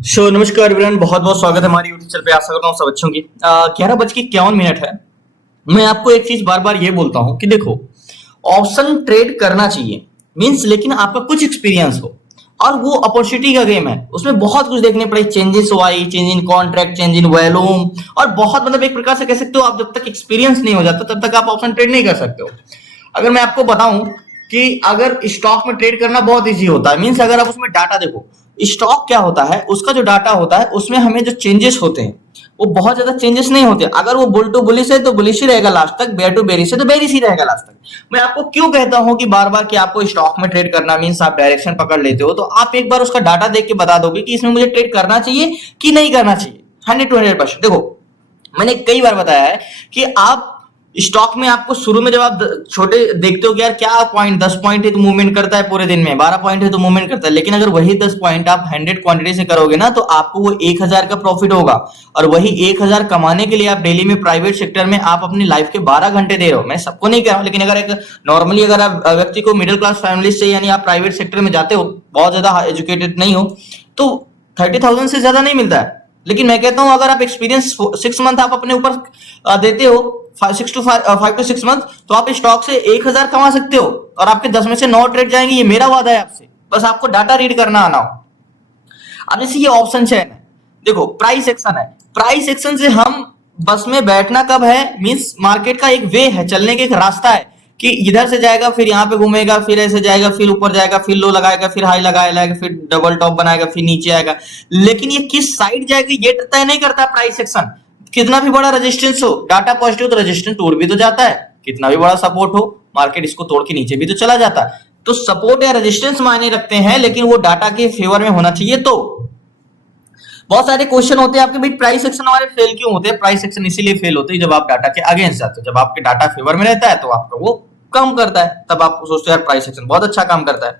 नमस्कार एवरीवन, बहुत बहुत स्वागत है हमारी यूट्यूब चैनल पे। आशा करता हूँ सब अच्छे होंगे। 11:51 है। मैं आपको एक चीज बार बार ये बोलता हूँ कि देखो, ऑप्शन ट्रेड करना चाहिए मींस, लेकिन आपका कुछ एक्सपीरियंस हो और वो अपॉर्चुनिटी का गेम है। उसमें बहुत कुछ देखने पड़े, changes why, change in contract, change in volume, और बहुत मतलब एक प्रकार से कह सकते हो आप, जब तक एक्सपीरियंस नहीं हो जाता तब तक आप ऑप्शन ट्रेड नहीं कर सकते हो। अगर मैं आपको बताऊं कि अगर स्टॉक में ट्रेड करना बहुत इजी होता है मींस, अगर आप उसमें डाटा देखो, स्टॉक क्या होता है, उसका जो डाटा होता है उसमें हमें जो चेंजेस होते हैं वो बहुत ज्यादा चेंजेस नहीं होते। अगर वो बुल टू बुलिश है तो बुलिश ही रहेगा लास्ट तक, बेयर टू बेरिश है तो बेरिश ही रहेगा लास्ट तक। मैं आपको क्यों कहता हूं कि बार बार कि आपको स्टॉक में ट्रेड करना मींस आप डायरेक्शन पकड़ लेते हो, तो आप एक बार उसका डाटा देख के बता दोगे कि इसमें मुझे ट्रेड करना चाहिए कि नहीं करना चाहिए। 100 to 100%। देखो, मैंने कई बार बताया है कि आप स्टॉक में आपको शुरू में जब आप छोटे देखते हो कि यार क्या पॉइंट, 10 पॉइंट है तो मूवमेंट करता है पूरे दिन में, 12 पॉइंट है तो मूवमेंट करता है, लेकिन अगर वही 10 पॉइंट आप 100 क्वांटिटी से करोगे ना तो आपको वो 1000 का प्रॉफिट होगा। और वही 1000 कमाने के लिए आप डेली में प्राइवेट सेक्टर में आप अपनी लाइफ के 12 घंटे दे रहे हो। मैं सबको नहीं कह रहा हूं, लेकिन अगर एक नॉर्मली अगर आप व्यक्ति को मिडिल क्लास फैमिली से, यानी आप प्राइवेट सेक्टर में जाते हो, बहुत ज्यादा एजुकेटेड नहीं हो, तो 30,000 से ज्यादा नहीं मिलता है। लेकिन मैं कहता हूं अगर आप एक्सपीरियंस 6 मंथ आप अपने ऊपर देते हो, 5 to 6 मंथ, तो आप स्टॉक से 1000 कमा सकते हो और आपके 10 में से 9 ट्रेड जाएंगे। ये मेरा वादा है आपसे, बस आपको डाटा रीड करना आना हो। अब जैसे ये ऑप्शन चेन है, देखो प्राइस एक्शन है। प्राइस एक्शन से हम बस में बैठना कब है मींस, मार्केट का एक वे है, चलने का एक रास्ता है कि इधर से जाएगा, फिर यहाँ पे घूमेगा, फिर ऐसे जाएगा, फिर ऊपर जाएगा, फिर लो लगाएगा, फिर हाई लगाएगा, फिर डबल टॉप बनाएगा, फिर नीचे आएगा। लेकिन ये किस साइड जाएगा ये तय नहीं करता प्राइस एक्शन। कितना भी बड़ा रेजिस्टेंस हो, डाटा पॉजिटिव तो रेजिस्टेंस तोड़ भी तो जाता है, कितना भी बड़ा सपोर्ट हो मार्केट इसको तोड़ के नीचे भी तो चला जाता है। तो सपोर्ट या रेजिस्टेंस मायने रखते हैं, लेकिन वो डाटा के फेवर में होना चाहिए। तो बहुत सारे क्वेश्चन होते हैं आपके, भाई प्राइस एक्शन हमारे फेल क्यों होते हैं? प्राइस एक्शन इसीलिए फेल होते हैं जब आप डाटा के अगेंस्ट जाते हो। जब आपके डाटा फेवर में रहता है तो आपका वो कम करता है, तब आप सोचते हो यार प्राइस एक्शन बहुत अच्छा काम करता है।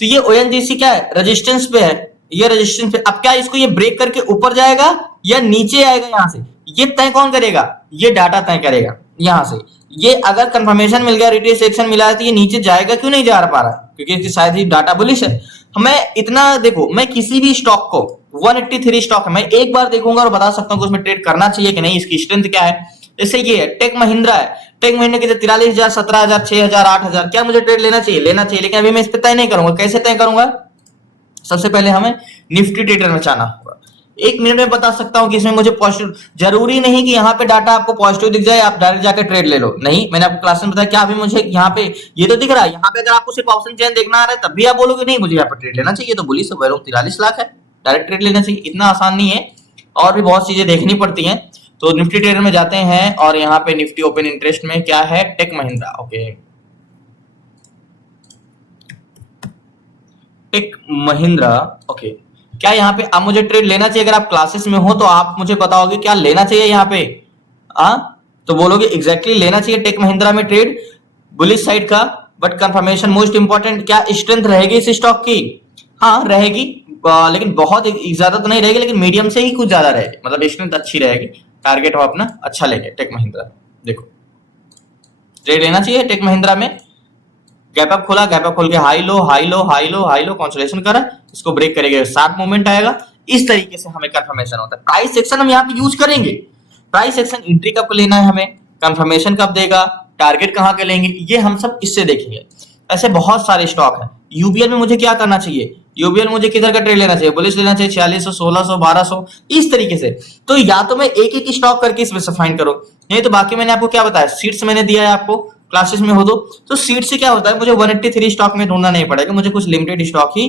तो ये ओएनजीसी क्या है, रेजिस्टेंस पे है। ये रेजिस्टेंस पे अब क्या, इसको ये ब्रेक करके ऊपर जाएगा या नीचे आएगा यहां से, ये तय कौन करेगा? ये डाटा तय करेगा यहां से। ये अगर कंफर्मेशन मिल गया, रिट्रेसेशन मिला है, तो ये नीचे जाएगा क्यों नहीं जा पा रहा है? क्योंकि शायद ही डाटा बुलिश है। मैं इतना देखो, मैं किसी भी स्टॉक को 183 स्टॉक है, मैं एक बार देखूंगा और बता सकता हूँ कि उसमें ट्रेड करना चाहिए कि नहीं, इसकी स्ट्रेंथ क्या है। जैसे ये है टेक महिंद्रा है, टेक महिंद्रा के 43,000, 17,000, 6,000, 8,000, क्या मुझे ट्रेड लेना चाहिए? लेना चाहिए, लेकिन अभी मैं इस पर तय नहीं करूंगा। कैसे तय करूंगा? सबसे पहले हमें निफ्टी ट्रेडर में जाना होगा। 1 मिनट में बता सकता हूं कि इसमें मुझे पॉजिटिव, जरूरी नहीं कि यहाँ पे डाटा आपको पॉजिटिव दिख जाए आप डायरेक्ट जाकर ट्रेड ले लो। नहीं, मैंने आपको क्लास में बताया क्या अभी मुझे यहाँ पे ये तो दिख रहा है। यहाँ पे अगर आपको सिर्फ ऑप्शन चेन देखना आ रहा है तब भी आप बोलोगे नहीं मुझे यहाँ पे ट्रेड लेना चाहिए, तो बोली सब वैल्यू 43 लाख है, डायरेक्ट ट्रेड लेना चाहिए। इतना आसान नहीं है, और भी बहुत चीजें देखनी पड़ती हैं। तो निफ्टी ट्रेडर में जाते हैं और यहाँ पे निफ्टी ओपन इंटरेस्ट में क्या है, Tech Mahindra. Okay, Tech Mahindra. Okay, क्या यहाँ पे अब मुझे ट्रेड लेना चाहिए? अगर आप क्लासेस में हो तो आप मुझे बताओगे क्या लेना चाहिए यहाँ पे। तो बोलोगे एग्जैक्टली लेना चाहिए टेक महिंद्रा में ट्रेड, बुलिश साइड का। बट कंफर्मेशन मोस्ट इंपॉर्टेंट, क्या स्ट्रेंथ रहेगी इस स्टॉक की? हाँ रहेगी, लेकिन बहुत ज्यादा तो नहीं रहेगी, लेकिन मीडियम से ही कुछ ज्यादा रहेगी, मतलब स्ट्रेंथ अच्छी रहेगी। टारगेट हम अपना अच्छा लेंगे टेक महिंद्रा। देखो, ट्रेड लेना चाहिए टेक महिंद्रा में। गैप अप खोला, गैप अप खोल के high low high low high low high low consolidation करा, इसको ब्रेक करेगा, शार्प मूवमेंट आएगा। इस तरीके से हमें कंफर्मेशन होता है। प्राइस सेक्शन हम यहाँ पे यूज करेंगे। प्राइस सेक्शन एंट्री कब लेना है हमें, कंफर्मेशन कब देगा, टारगेट कहाँ के लेंगे, ये हम सब इससे देखेंगे। ऐसे बहुत सारे स्टॉक है। यूबीएल में मुझे क्या करना चाहिए? यूबीएल मुझे किधर का ट्रेड लेना चाहिए? बुलिश लेना चाहिए, 4600, 1600, 1200, इस तरीके से। तो या तो मैं एक एक स्टॉक करके इसमें से फाइंड करो, नहीं तो बाकी मैंने आपको क्या बताया, सीट्स मैंने दिया है आपको क्लासेस में हो तो सीट से क्या होता है, मुझे 183 स्टॉक में ढूंढना नहीं पड़ेगा, मुझे कुछ लिमिटेड स्टॉक ही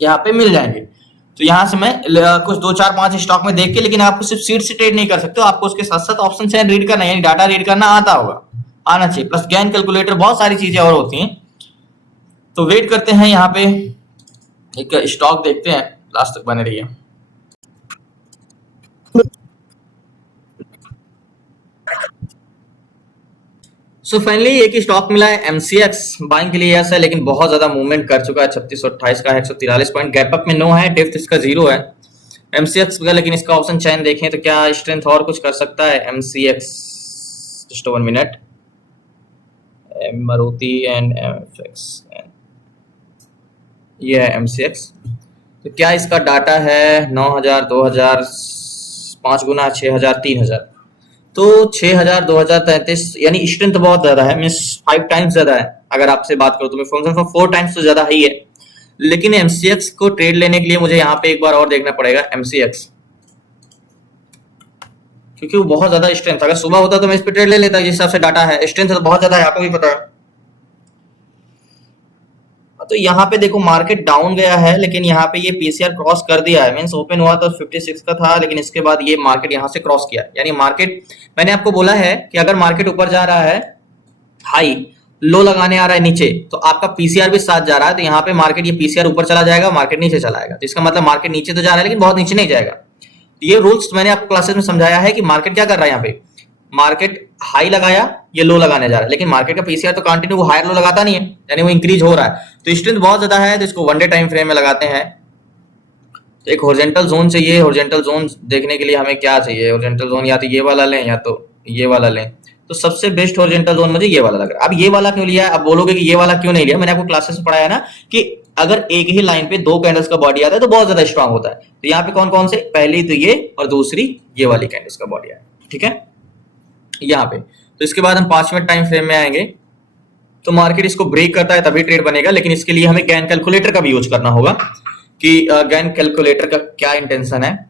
यहाँ पे मिल जाएंगे। तो यहाँ से मैं कुछ 2 4 5 स्टॉक में देख के, लेकिन आपको सिर्फ सीट से ट्रेड नहीं कर सकते हो, आपको उसके साथ साथ ऑप्शन चेन रीड करना, यानी डाटा रीड करना आता होगा, आना चाहिए, प्लस गैन कैलकुलेटर, बहुत सारी चीजें और होती हैं। तो वेट करते हैं, यहाँ पे एक स्टॉक देखते हैं, लास्ट तक बने रहिए। सो फाइनली एक ही स्टॉक मिला है, एमसीएक्स। बाइंग के लिए यस है, लेकिन बहुत ज्यादा मूवमेंट कर चुका है, 3628 का है, 143 पॉइंट, गैप अप में नो है, डेप्थ इसका 0 है एमसीएक्स का। लेकिन इसका ऑप्शन चैन देखें तो क्या स्ट्रेंथ और कुछ कर सकता है MCX? Just 1 minute, Maruti and MFX, ये है एमसीएक्स। तो क्या इसका डाटा है 9,000, 2,000, 5 गुना, 6,000, 3,000। तो 6,000, 2,000, 33, यानी स्ट्रेंथ बहुत ज्यादा है, मीन्स 5 टाइम्स ज्यादा है। अगर आपसे बात करूं तो मैं फंक्शन फॉर 4 टाइम्स तो ज्यादा ही है। लेकिन एमसीएक्स को ट्रेड लेने के लिए मुझे यहाँ पे एक बार और देखना पड़ेगा एमसीएक्स, क्योंकि वो बहुत ज्यादा स्ट्रेंथ, अगर सुबह होता तो मैं इस पे ट्रेड ले लेता। जिस हिसाब से डाटा है, स्ट्रेंथ तो बहुत ज्यादा है, आपको भी पता है। तो यहाँ पे देखो मार्केट डाउन गया है, लेकिन यहाँ पे ये पीसीआर क्रॉस कर दिया है, मींस ओपन हुआ तो 56 का था, लेकिन इसके बाद ये मार्केट यहाँ से क्रॉस किया। यानी मार्केट, मैंने आपको बोला है कि अगर मार्केट ऊपर जा रहा है, हाई लो लगाने आ रहा है नीचे, तो आपका पीसीआर भी साथ जा रहा है। तो यहाँ पे मार्केट, ये पीसीआर ऊपर चला जाएगा, मार्केट नीचे चला आएगा। तो इसका मतलब मार्केट नीचे तो जा रहा है, लेकिन बहुत नीचे नहीं जाएगा। ये रूल्स मैंने आपको क्लासेस में समझाया है कि मार्केट क्या कर रहा है। यहाँ पे मार्केट हाई लगाया, ये लो लगाने जा रहा है, लेकिन मार्केट का पीसीआर तो कंटिन्यू वो हायर लो लगाता नहीं है, यानी वो इंक्रीज हो रहा है। तो स्ट्रेंथ बहुत ज्यादा है, तो इसको 1 डे टाइम फ्रेम में लगाते हैं। तो एक हॉरिजॉन्टल जोन चाहिए। हॉरिजॉन्टल जोन देखने के लिए हमें क्या चाहिए? हॉरिजॉन्टल जोन या तो ये वाला लें या तो ये वाला लें। तो सबसे बेस्ट हॉरिजॉन्टल जोन मुझे ये वाला लग रहा है। अब ये वाला क्यों लिया? अब बोलोगे कि ये वाला क्यों नहीं लिया? मैंने आपको क्लासेस में पढ़ाया ना कि अगर एक ही लाइन पे 2 कैंडल्स का बॉडी आता है तो बहुत ज्यादा स्ट्रांग होता है। तो यहाँ पे कौन कौन से? पहली तो ये, और दूसरी ये वाली कैंडल्स का बॉडी आया, ठीक है, यहाँ पे। तो इसके बाद हम 5 मिनट टाइम फ्रेम में आएंगे। तो मार्केट इसको ब्रेक करता है तभी ट्रेड बनेगा, लेकिन इसके लिए हमें गैन कैलकुलेटर का भी यूज करना होगा कि गैन कैलकुलेटर का क्या इंटेंशन है।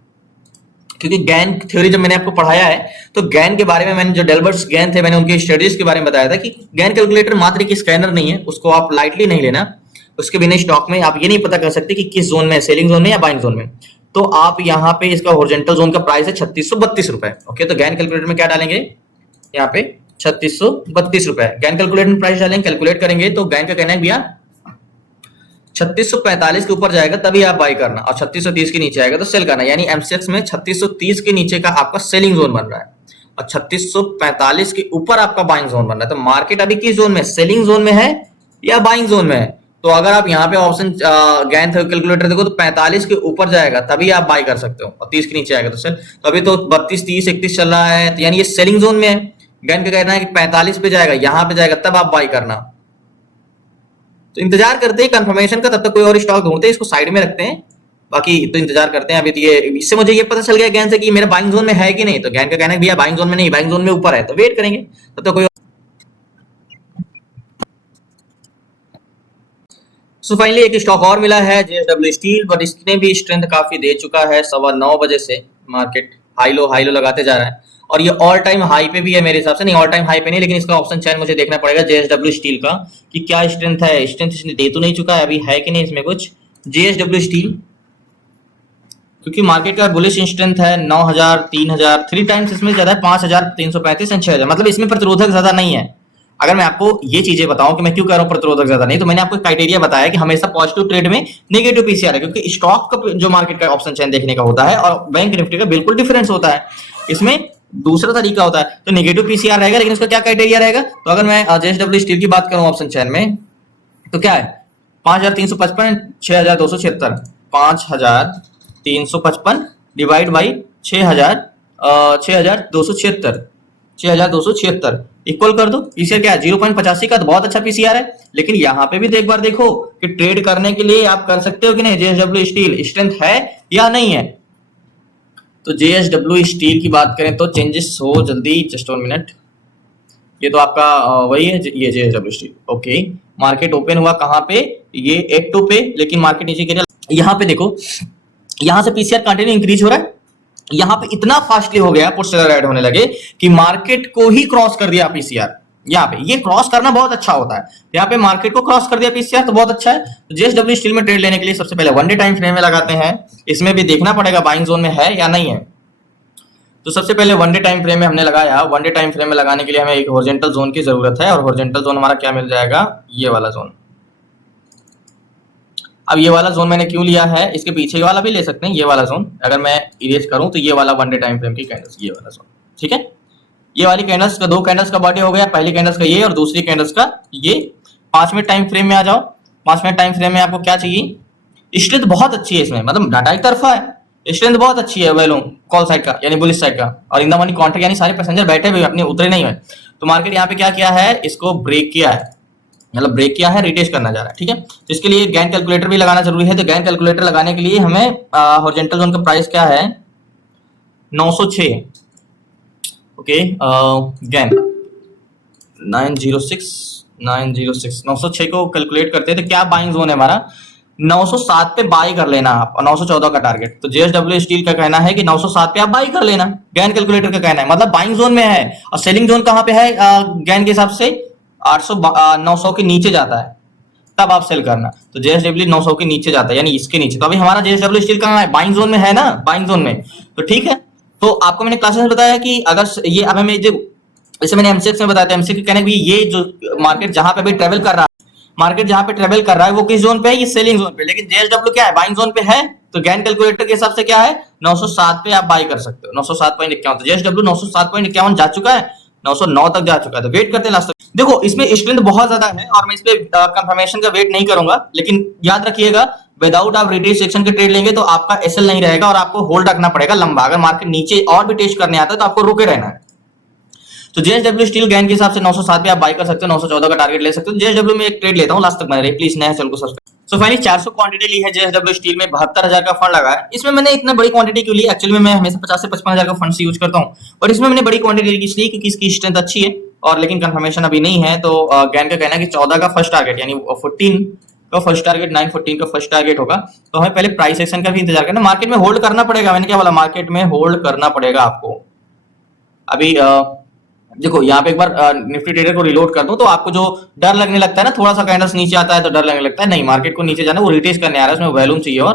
क्योंकि गैन थ्योरी जब मैंने आपको पढ़ाया है, तो गैन के बारे में मैंने जो डेल्बर्ट्स गैन थे, मैंने उनके स्टडीज के बारे में बताया था कि गैन कैलकुलेटर मात्र एक स्कैनर नहीं है, उसको आप लाइटली नहीं लेना। उसके बिना स्टॉक में आप ये नहीं पता कर सकते कि किस जोन में, सेलिंग जोन में या बाइंग जोन में। तो आप यहाँ पे इसका हॉरिजॉन्टल जोन का प्राइस है 3632 रुपए। ओके, तो गैन कैलकुलेटर में क्या डालेंगे? यहाँ पे 3632 रुपए गैन कैलकुलेटर में प्राइस डालेंगे, कैलकुलेट करेंगे। तो गैन का कहना है भैया 3645 के ऊपर जाएगा तभी आप बाई करना, और 3630 के नीचे आएगा तो सेल करना। यानी एमसीएक्स में 3630 के नीचे का आपका सेलिंग जोन बन रहा है, और 3645 के ऊपर आपका बाइंग जोन बन रहा है। तो मार्केट अभी किस जोन में? सेलिंग जोन में है या बाइंग जोन में है? तो अगर आप यहाँ पे ऑप्शन गैन कैलकुलेटर देखो तो 45 के ऊपर जाएगा तभी आप बाई कर सकते हो, और 30 के नीचे आएगा तो सेल। तो अभी तो 32, 30, 31 चल रहा है, तो यानी ये सेलिंग जोन में है। गैन का कहना है कि 45 पे जाएगा, यहाँ पे जाएगा तब आप बाई करना। तो इंतजार करते हैं कंफर्मेशन का, तब तक कोई और स्टॉक ढूंढते हैं, इसको साइड में रखते हैं। बाकी तो इंतजार करते हैं। अभी तो ये, इससे मुझे ये पता चल गया गैन से कि मेरा बाइंग जोन में है कि नहीं। तो गैन का कहना है भैया बाइंग जोन में नहीं, बाइंग जोन में ऊपर है, तो वेट करेंगे तब तक कोई। सो फाइनली एक स्टॉक और मिला है, जेएसडब्ल्यू स्टील, बट इसने भी स्ट्रेंथ काफी दे चुका है। 9:15 बजे से मार्केट हाई लो लगाते जा रहा है, और ये ऑल टाइम हाई पे भी है मेरे हिसाब से। नहीं, ऑल टाइम हाई पे नहीं, लेकिन इसका ऑप्शन चैन मुझे देखना पड़ेगा जेएसडब्ल्यू स्टील का कि क्या स्ट्रेंथ है। स्ट्रेंथ इसने दे तो नहीं चुका है अभी, है कि नहीं इसमें कुछ जेएसडब्ल्यू स्टील, क्योंकि मार्केट का बुलिश स्ट्रेंथ है 9,000, 3,000, 3 टाइम्स इसमें ज्यादा है, 5,335 एंड 6,000। मतलब इसमें प्रतिरोधक ज्यादा नहीं है। अगर मैं आपको ये चीजें बताऊं कि मैं क्यों कह रहा हूं प्रतिरोधक ज्यादा नहीं, तो मैंने आपको क्राइटेरिया बताया कि हमेशा पॉजिटिव ट्रेड में नेगेटिव पीसीआर है, क्योंकि स्टॉक का जो मार्केट का ऑप्शन चैन देखने का होता है और बैंक निफ्टी का बिल्कुल डिफरेंस होता है। इसमें दूसरा तरीका होता है। तो नेगेटिव पीसीआर रहेगा, लेकिन उसका क्या क्राइटेरिया रहेगा? तो अगर मैं जेएसडब्ल्यू स्टील की बात करूं ऑप्शन चैन में, तो क्या है? 5,355, 6,276, 5,355 डिवाइड बाई 6,276 इक्वल कर दो। पीसीआर क्या है? 0.85 का, तो बहुत अच्छा पीसीआर है। लेकिन यहाँ पे भी तो एक बार देखो कि ट्रेड करने के लिए आप कर सकते हो कि नहीं। जेएसडब्ल्यू स्टील स्ट्रेंथ है या नहीं है? तो जेएसडब्ल्यू स्टील की बात करें तो चेंजेस हो जल्दी, जस्ट 1 मिनट। ये तो आपका वही है, ये JSW steel. Okay, market open हुआ कहाँ पे? ये 82 पे, लेकिन मार्केट नीचे गिरा। यहाँ पे देखो, यहाँ से पीसीआर कंटिन्यू इंक्रीज हो रहा है। यहाँ पे इतना फास्टली हो गया, पुट सेलर ऐड होने लगे कि मार्केट को ही क्रॉस कर दिया पीसीआर। यहाँ पे ये क्रॉस करना बहुत अच्छा होता है। यहाँ पे मार्केट को क्रॉस कर दिया पीसीआर, तो बहुत अच्छा है। तो जेएसडब्ल्यू स्टील में ट्रेड लेने के लिए सबसे पहले 1 डे टाइम फ्रेम में लगाते हैं। इसमें भी देखना पड़ेगा बाइंग जोन में है या नहीं है। तो सबसे पहले 1 डे टाइम फ्रेम में हमने लगाया। 1 डे टाइम फ्रेम में लगाने के लिए हमें एक हॉरिजॉन्टल जोन की जरूरत है, और हॉरिजॉन्टल जोन हमारा क्या मिल जाएगा? ये वाला जोन। अब ये वाला जोन मैंने क्यों लिया है? इसके पीछे वाला भी ले सकते हैं, ये वाला जोन। अगर मैं इरेज करूं तो ये वाला 1 डे टाइम फ्रेम की कैंडल्स, ये वाला जोन, ठीक है। ये वाली कैंडल्स का 2 कैंडल्स का बॉडी हो गया, पहली कैंडल्स का ये और दूसरी कैंडल्स का ये। 5 मिनट टाइम फ्रेम में आ जाओ। 5 मिनट टाइम फ्रेम में आपको क्या चाहिए? स्ट्रेंथ बहुत अच्छी है इसमें, मतलब डाटा एक तरफा है, स्ट्रेंथ बहुत अच्छी है वेलो कॉल साइड का, यानी बुलिश साइड का, और इन द मनी कॉन्ट्रैक्ट यानी सारे पैसेंजर बैठे हुए अपने, उतरे नहीं हुए। तो मार्केट यहाँ पे क्या किया है? इसको ब्रेक किया है, मतलब ब्रेक किया है, रिटेस्ट करना जा रहा है, ठीक है। तो इसके लिए गैन कैलकुलेटर भी लगाना जरूरी है। तो गैन कैलकुलेटर लगाने के लिए हमें हॉरिजॉन्टल जोन का प्राइस क्या है, 906, ओके। गैन 906 को कैलकुलेट करते हैं तो क्या बाइंग जोन है हमारा, 907 पे बाई कर लेना आप, 914 का टारगेट। तो जेएसडब्ल्यू स्टील का कहना है कि 907 पे आप बाई कर लेना, गैन कैलकुलेटर का कहना है, मतलब बाइंग जोन में है। और सेलिंग जोन कहां पे है गैन के हिसाब से, 800 900 के नीचे जाता है तब आप सेल करना। तो जेएसडब्ल्यू 900 के नीचे जाता है, यानी इसके नीचे। तो अभी हमारा जेएसडब्ल्यू स्टील कहां है, बाइंग जोन में है ना, बाइंग जोन में। तो ठीक है, तो आपको मैंने क्लासेस में बताया कि अगर ये अब हमें जो, जैसे मैंने एमसीएक्स में बताया था, एमसीएक्स के कहने भी ये जो मार्केट जहां पे अभी ट्रेवल कर रहा है, मार्केट जहां पे ट्रेवल कर रहा है वो किस जोन पे है, ये सेलिंग जोन पे। लेकिन जेएसडब्ल्यू क्या है, बाइंग जोन पे है। तो गैन कैलकुलेटर के हिसाब से क्या है, 907 पे आप बाई कर सकते हो, 907.51। तो जेएसडब्ल्यू 907.51 जा चुका है, 909 तक जा चुका है। तो वेट करते हैं लास्ट तक। देखो इसमें स्ट्रेंथ बहुत ज्यादा है और मैं इस पे कंफर्मेशन का वेट नहीं करूंगा, लेकिन याद रखिएगा विदाउट आप रिटेल सेक्शन के ट्रेड लेंगे तो आपका एसएल नहीं रहेगा और आपको होल्ड रखना पड़ेगा लंबा। अगर मार्केट नीचे और भी टेस्ट करने आता है तो आपको रुके रहना है। तो जेएसडब्ल्यू स्टील गैन के हिसाब से 907 पे आप बाय कर सकते हो, 914 का टारगेट ले सकते हो। जेएसडब्ल्यू में एक ट्रेड लेता हूं, लास्ट तक बने रहिए प्लीज, नया चैनल को सब्सक्राइब। सो फाइनली 400 क्वांटिटी ली है जेएसडब्ल्यू स्टील में, 72,000 का फंड लगा है। इसमें मैंने इतना बड़ी क्वांटिटी क्यों ली, एक्चुअली में मैं हमेशा 50 से 55,000 का फंड यूज करता हूं, और इसमें मैंने बड़ी क्वांटिटी ली इसलिए क्योंकि इसकी स्ट्रेंथ अच्छी है और लेकिन कंफर्मेशन अभी नहीं है। तो गैन का कहना है कि 14 का फर्स्ट टारगेट यानी 14 का फर्स्ट टारगेट, 914 का फर्स्ट टारगेट होगा। तो हमें पहले प्राइस एक्शन का भी इंतजार करना, मार्केट में होल्ड करना पड़ेगा। मैंने क्या बोला, मार्केट में होल्ड करना पड़ेगा आपको। अभी देखो यहाँ पे एक बार निफ्टी ट्रेडर को रिलोड कर दूं तो आपको जो डर लगने लगता है ना, थोड़ा सा कैंडल्स नीचे आता है तो डर लगने लगता है, नहीं मार्केट को नीचे जाना, वो रिटेस्ट करने आ रहा है, उसमें वॉल्यूम चाहिए। और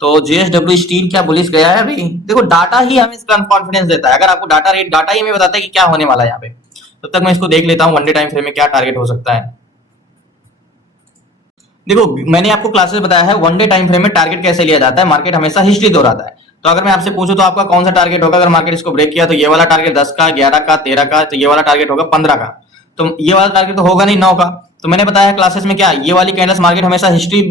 तो जेएसडब्ल्यू स्टील क्या बुलिश गया है अभी, देखो डाटा ही हमें इसका कॉन्फिडेंस देता है। अगर आपको डाटा ही हमें बताता है कि क्या होने वाला है यहाँ पे, तब तक मैं इसको देख लेता हूँ वन डे टाइम फ्रेम में क्या टारगेट हो सकता है। देखो मैंने आपको क्लासेस बताया है वन डे टाइम फ्रेम में टारगेट कैसे लिया जाता है, मार्केट हमेशा हिस्ट्री दोहराता है। तो अगर मैं आपसे पूछूं तो आपका कौन सा टारगेट होगा, अगर मार्केट इसको ब्रेक किया तो ये वाला टारगेट 10 का, 11 का, 13 का, तो ये वाला टारगेट होगा 15 का। तो ये वाला टारगेट तो होगा नहीं 9 का। तो मैंने बताया है क्लासेस में क्या, ये वाली कैंडल्स मार्केट हमेशा हिस्ट्री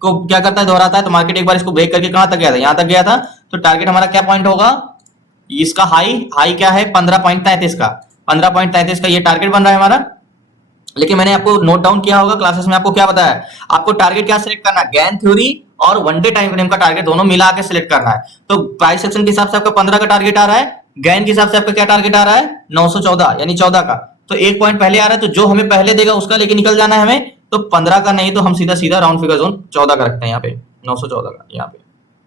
को क्या करता है, दोहराता है। तो मार्केट एक बार इसको ब्रेक करके कहां तक गया था, यहां तक गया था। तो टारगेट हमारा क्या पॉइंट होगा, इसका हाई क्या है 15.33 का, 15.33 का ये टारगेट बन रहा है हमारा। लेकिन मैंने आपको नोट डाउन किया होगा क्लासेस में, आपको क्या बताया है, आपको टारगेट क्या सिलेक्ट करना है, गैन थ्योरी और वन डे टाइम फ्रेम का टारगेट दोनों मिला के सिलेक्ट करना है। तो प्राइस सेक्शन के हिसाब से आपका 15 का टारगेट आ रहा है, गैन के हिसाब से आपका क्या टारगेट आ रहा है 914 यानी 14 का। तो एक पॉइंट पहले आ रहा है, तो जो हमें पहले देगा उसका लेके निकल जाना है हमें। तो 15 का नहीं तो हम सीधा सीधा राउंड फिगर जोन 14 का रखते हैं, यहाँ पे 914 का, यहाँ पे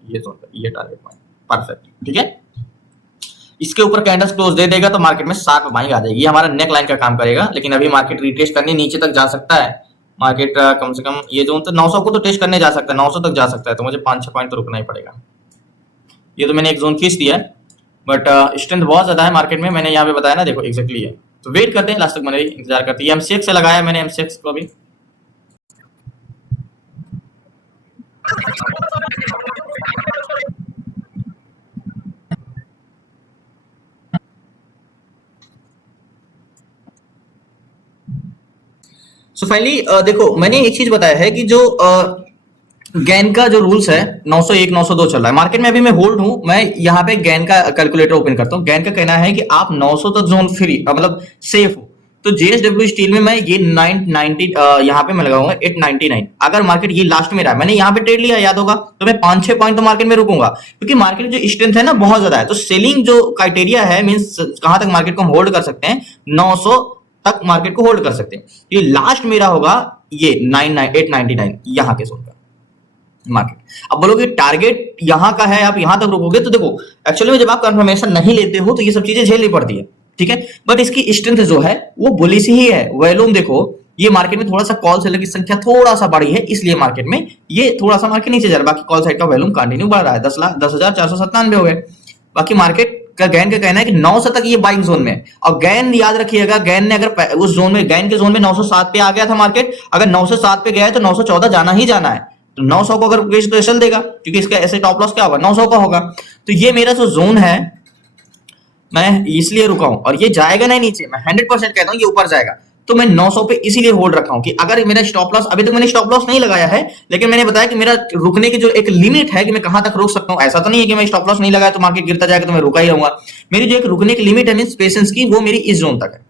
ये जोन का ये टारगेट पॉइंट, परफेक्ट ठीक है। इसके ऊपर कैंडल्स क्लोज दे देगा तो मार्केट में शार्प बाइंग आ जाएगी, ये हमारा नेक लाइन का काम करेगा। लेकिन अभी मार्केट रिटेस्ट करने नीचे तक जा सकता है, मार्केट कम से कम ये जोन तो 900 को तो टेस्ट करने जा सकता है, 900 तक जा सकता है। तो मुझे 5-6 पॉइंट तो रुकना ही पड़ेगा। ये तो मैंने एक जोन खींच दिया है, बट स्ट्रेंथ बहुत ज्यादा है मार्केट में, मैंने यहाँ पे बताया ना, देखो एक्जैक्टली है। तो वेट करते हैं लास्ट तक, मैंने इंतजार करते हैं। एमसीएक्स से लगाया मैंने, एमसीएक्स को अभी सो फाइनली देखो मैंने एक चीज बताया है कि जो गैन का जो रूल्स है 901 902 चल रहा है मार्केट में, अभी मैं होल्ड हूं। मैं यहाँ पे गैन का कैलकुलेटर ओपन करता हूँ। गैन का कहना है कि आप 900 तक जोन फ्री मतलब सेफ हो। तो जेएसडब्ल्यू स्टील में मैं ये 990 यहाँ पे मैं लगाऊंगा 899। अगर मार्केट ये लास्ट में रहा, मैंने यहाँ पे ट्रेड लिया याद होगा, तो मैं 5-6 पॉइंट तो मार्केट में रुकूंगा, क्योंकि मार्केट जो स्ट्रेंथ है ना बहुत ज्यादा है। तो सेलिंग जो क्राइटेरिया है मींस कहां तक मार्केट को हम होल्ड कर सकते हैं, 900 तक मार्केट को होल्ड कर सकते हैं। ये लास्ट मेरा होगा ये 899 यहाँ के जोन का मार्केट। अब बोलोगे टारगेट यहाँ का है, आप यहाँ तक रुकोगे, तो देखो एक्चुअली में जब आप कंफर्मेशन नहीं लेते हो तो ये सब चीजें झेलनी पड़ती है, ठीक है। बट इसकी स्ट्रेंथ जो है वो बुलिश ही है। वॉल्यूम देखो, ये मार्केट में थोड़ा सा कॉल सेलर की संख्या थोड़ा सा बढ़ी है, इसलिए मार्केट में ये थोड़ा सा मार्केट नीचे जा रहा है। बाकी कॉल साइड का वॉल्यूम कंटिन्यू बढ़ रहा है, 10,497 हो गए। बाकी मार्केट का गैन का कहना है कि 900 तक ये बाइंग जोन में। और गैन याद रखिएगा, गैन ने अगर उस जोन में, गैन के जोन में 907 पे आ गया था मार्केट, अगर 907 पे गया है तो 914 जाना ही जाना है। तो 900 को अगर बेच तो चल देगा, क्योंकि इसका ऐसे टॉप लॉस क्या होगा 900 का होगा। तो ये मेरा जो जोन है मैं इसलिए रुका हूं, और ये जाएगा नहीं नीचे, मैं 100% कहता हूं ये ऊपर जाएगा। तो मैं 900 पे इसीलिए होल्ड रखा हूं कि अगर मेरा स्टॉप लॉस, अभी तक मैंने स्टॉप लॉस नहीं लगाया है, लेकिन मैंने बताया कि मेरा रुकने की जो एक लिमिट है कि मैं कहां तक रुक सकता हूं। ऐसा तो नहीं है कि मैं स्टॉप लॉस नहीं लगाया तो मार्केट गिरता जाएगा तो मैं रुका ही रहूंगा। मेरी जो एक रुकने की लिमिट है मींस पेशेंस की, वो मेरी इस जोन तक है।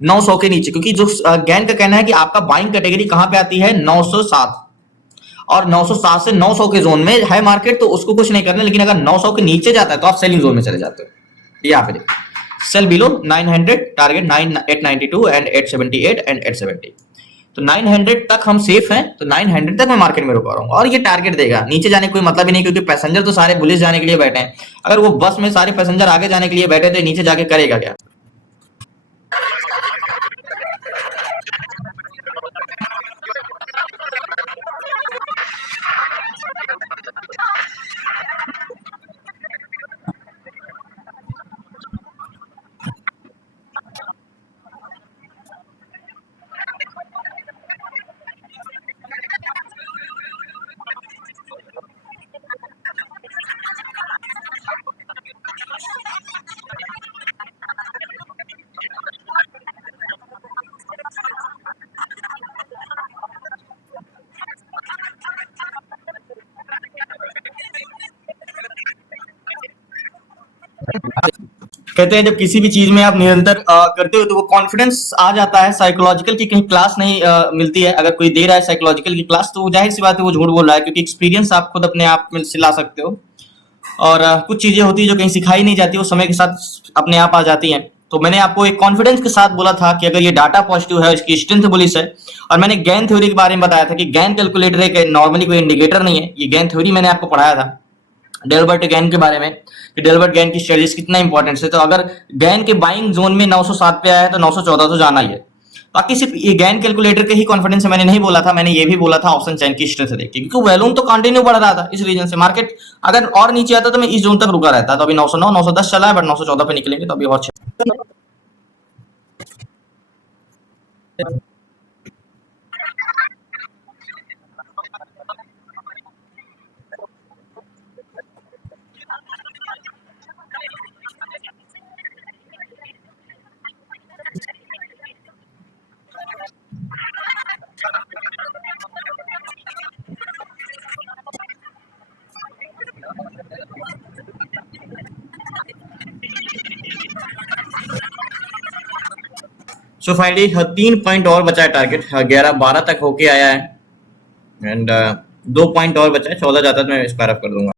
900 के नीचे, क्योंकि जो गैन का कहना है कि आपका बाइंग कैटेगरी कहां पे आती है 907, और 907 से 900 के जोन में है मार्केट, तो उसको कुछ नहीं करना। लेकिन अगर 900 के नीचे जाता है तो आप सेलिंग जोन में चले जाते हो। यहाँ पे देखो cell below 900, target 892 and 878 and 870। तो 900 तक हम सेफ हैं, तो 900 तक मैं मार्केट में रुका रहा हूँ और ये टारगेट देगा। नीचे जाने का कोई मतलब ही नहीं, क्योंकि पैसेंजर तो सारे बुलिश जाने के लिए बैठे हैं। अगर वो बस में सारे पैसेंजर आगे जाने के लिए बैठे तो नीचे जाके करेगा क्या? कहते हैं जब किसी भी चीज में आप निरंतर करते हो तो वो कॉन्फिडेंस आ जाता है। साइकोलॉजिकल की कहीं क्लास नहीं मिलती है। अगर कोई दे रहा है साइकोलॉजिकल की क्लास तो जाहिर सी बात है वो झूठ बोल रहा है, क्योंकि एक्सपीरियंस आप खुद अपने आप में सिला सकते हो। और कुछ चीजें होती है जो कहीं सिखाई नहीं जाती, वो समय के साथ अपने आप आ जाती हैं। तो मैंने आपको एक कॉन्फिडेंस के साथ बोला था कि अगर ये डाटा पॉजिटिव है, इसकी स्ट्रेंथ बुलिश है। और मैंने गैन थ्योरी के बारे में बताया था कि गैन कैलकुलेटर एक नॉर्मली कोई इंडिकेटर नहीं है। ये गैन थ्योरी मैंने आपको पढ़ाया था डेल्बर्ट गैन के बारे में, कि डेल्बर्ट गैन की स्ट्रेटजीज कितना इंपॉर्टेंट है। तो अगर गैन के बाइंग जोन में 907 पे आया है तो 914 तो जाना ही है। बाकी सिर्फ ये गैन कैलकुलेटर के ही कॉन्फिडेंस से मैंने नहीं बोला था, मैंने ये भी बोला था ऑप्शन चैन की स्ट्रेंथ देख के, क्योंकि वैल्यूम तो कंटिन्यू बढ़ रहा था। इस रीजन से मार्केट अगर और नीचे आता तो मैं इस जोन तक रुका रहता। तो अभी 909 910 चला है, बट 914 पे निकलेंगे तो अभी और सो फाइनली 3 पॉइंट और बचा है टारगेट। 11-12 तक होके आया है एंड 2 पॉइंट और बचा है। 14 जाता तो मैं स्क्वायर ऑफ कर दूंगा।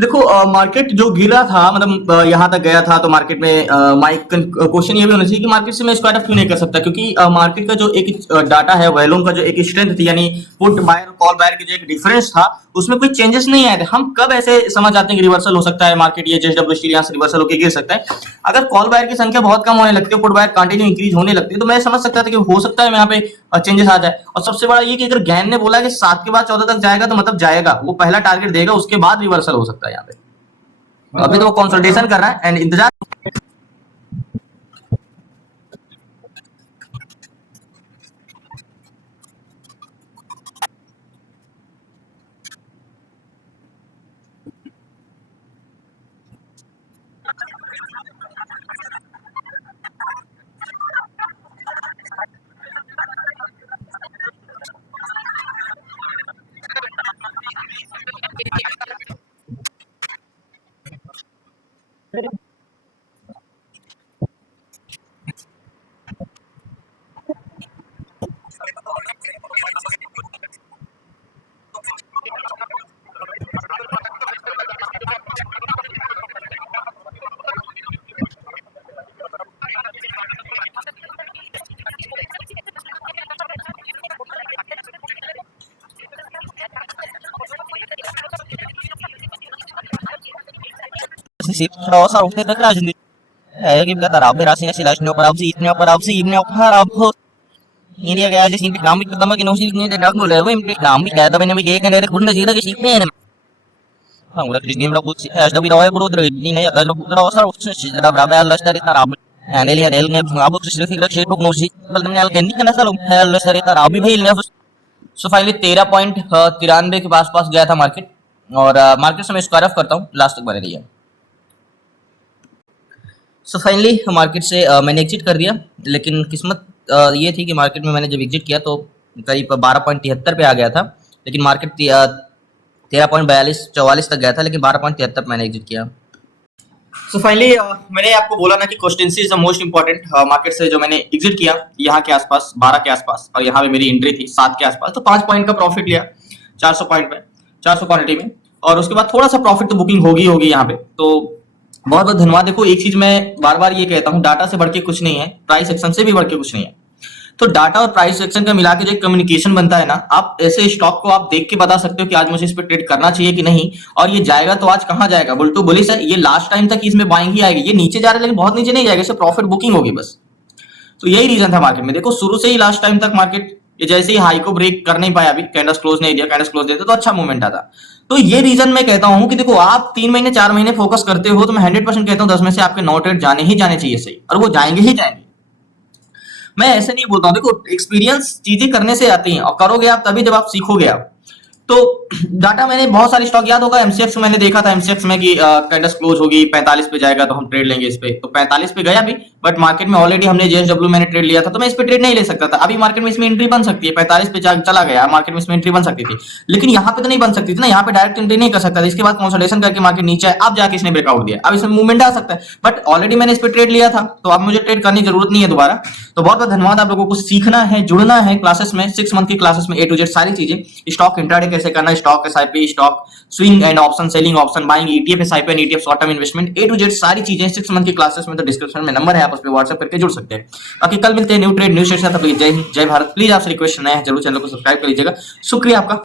देखो मार्केट जो गिरा था, मतलब यहाँ तक गया था, तो मार्केट में माइक क्वेश्चन ये भी होना चाहिए कि मार्केट से मैं स्क्वायर ऑफ क्यों नहीं कर सकता, क्योंकि मार्केट का जो एक डाटा है, वैल्यूम का जो एक स्ट्रेंथ थी, यानी पुट बायर और कॉल बायर की जो एक डिफरेंस था, उसमें कोई चेंजेस नहीं आए थे। हम कब ऐसे समझ आते हैं कि रिवर्सल हो सकता है, मार्केट ये जेएसडब्ल्यू यहाँ से रिवर्सल होकर गिर सकता है? अगर कॉल बायर की संख्या बहुत कम होने लगती है, पुट बायर कंटिन्यू इंक्रीज होने लगती है, तो मैं समझ सकता था कि हो सकता है यहाँ पे चेंजेस आ जाए। और सबसे बड़ा ये कि अगर गैन ने बोला कि 7 के बाद 14 तक जाएगा, तो मतलब जाएगा, वो पहला टारगेट देगा, उसके बाद रिवर्सल हो सकता है यहाँ पे। अभी तो वो कंसल्टेशन कर रहा है एंड इंतजार। Sa usted na klase. Game ka tarap, pero siya sila sino para si itnyo para si itnyo para po. Ini kaya aja sih kami pertama kena usil ni dah mulai aku impi kami kaya tapi nabi kaya kena kurang sih lagi sih ni. Udah Chris game dah sih ada video ya bro dari ini ya ada usah sih ada berapa Allah dari tarab. Ini lihat elnya ngabu sih sih lagi sih no sih belum nyal kendi kena salam Allah dari tarab भी हिलने so finally 13.93 के आसपास गया था market और market से मैं square of करता हूँ, लास्ट तक बने रहिए। सो फाइनली मार्केट से मैंने एग्जिट कर दिया, लेकिन किस्मत ये थी कि मार्केट में मैंने जब एग्जिट किया तो करीब 12.73 पे आ गया था, लेकिन मार्केट 13.42-44 तक गया था, लेकिन 12.73 पे मैंने एग्जिट किया। सो फाइनली मैंने आपको बोला ना कि question C is the most important. Market से जो मैंने एग्जिट किया यहाँ के आसपास 12 के आसपास, और यहाँ पे मेरी एंट्री थी 7 के आसपास, तो 5 पॉइंट का प्रॉफिट लिया 400 पॉइंट में, 400 क्वांटिटी में, और उसके बाद थोड़ा सा प्रॉफिट तो बुकिंग होगी यहाँ पे। तो बहुत बहुत धन्यवाद। देखो एक चीज मैं बार बार ये कहता हूँ, डाटा से बढ़ के कुछ नहीं है, प्राइस एक्शन से भी बढ़ के कुछ नहीं है। तो डाटा और प्राइस एक्शन का मिला के जो कम्युनिकेशन बनता है ना, आप ऐसे स्टॉक को आप देख के बता सकते हो कि आज मुझे इस पर ट्रेड करना चाहिए कि नहीं, और ये जाएगा तो आज कहाँ जाएगा। बुल बुलिश है, ये लास्ट टाइम तक इसमें बाइंग ही आएगी, ये नीचे जा रहा है लेकिन बहुत नीचे नहीं जाएगा, इससे प्रॉफिट बुकिंग होगी बस। तो यही रीजन था मार्केट में। देखो शुरू से ही लास्ट टाइम तक मार्केट ये जैसे ही हाई को ब्रेक कर नहीं पाया, अभी कैंडल्स क्लोज नहीं दिया, कैंडल्स क्लोज देते तो अच्छा मूवमेंट आता। तो ये रीजन मैं कहता हूं कि देखो आप 3 महीने 4 महीने फोकस करते हो तो मैं 100% कहता हूं 10 में से आपके 9 ट्रेड जाने ही जाने चाहिए सही, और वो जाएंगे ही जाएंगे। मैं ऐसे नहीं बोलता हूं, देखो एक्सपीरियंस चीजें करने से आती हैं, और करोगे आप तभी जब आप सीखोगे आप। तो डाटा मैंने बहुत सारी स्टॉक याद होगा, एमसीएक्स मैंने देखा था, एमसीएक्स में कि कैंडल्स क्लोज होगी 45 पे जाएगा तो हम ट्रेड लेंगे इस पे, तो 45 पे गया भी, बट मार्केट में ऑलरेडी हमने जेएसडब्ल्यू मैंने ट्रेड लिया था, तो मैं इस पे ट्रेड नहीं ले सकता था। अभी मार्केट में इसमें एंट्री बन सकती है, 45 पे चला गया, मार्केट में इसमें एंट्री बन सकती थी, लेकिन यहाँ पे तो नहीं बन सकती थी ना, यहाँ पे डायरेक्ट एंट्री नहीं कर सकता था। इसके बाद कंसोलिडेशन करके मार्केट नीचे है, अब जाके इसने ब्रेकआउट दिया, अब इसमें मूवमेंट आ सकता है, बट ऑलरेडी मैंने इस पे ट्रेड लिया था, तो अब मुझे ट्रेड करने की जरूरत नहीं है दोबारा। तो बहुत बहुत धन्यवाद। आप लोगों को सीखना है, जुड़ना है क्लासेस में, 6 मंथ की क्लासेस में A to Z सारी चीजें, स्टॉक इंट्राडे कैसे करना, stock SIP, stock swing and option, selling option, buying, ETF SIP and ETF short term investment, A to Z सारी चीजें 6 मंथ की क्लासेस में। तो डिस्क्रिप्शन में नंबर है, आप उस पर व्हाट्सएप करके जुड़ सकते हैं। बाकी कल मिलते हैं न्यू ट्रेड न्यू सेशन। तब तक जय हिंद जय भारत। प्लीज आपसे रिक्वेस्ट है, जरूर चैनल को सब्सक्राइब कर लीजिएगा। शुक्रिया आपका।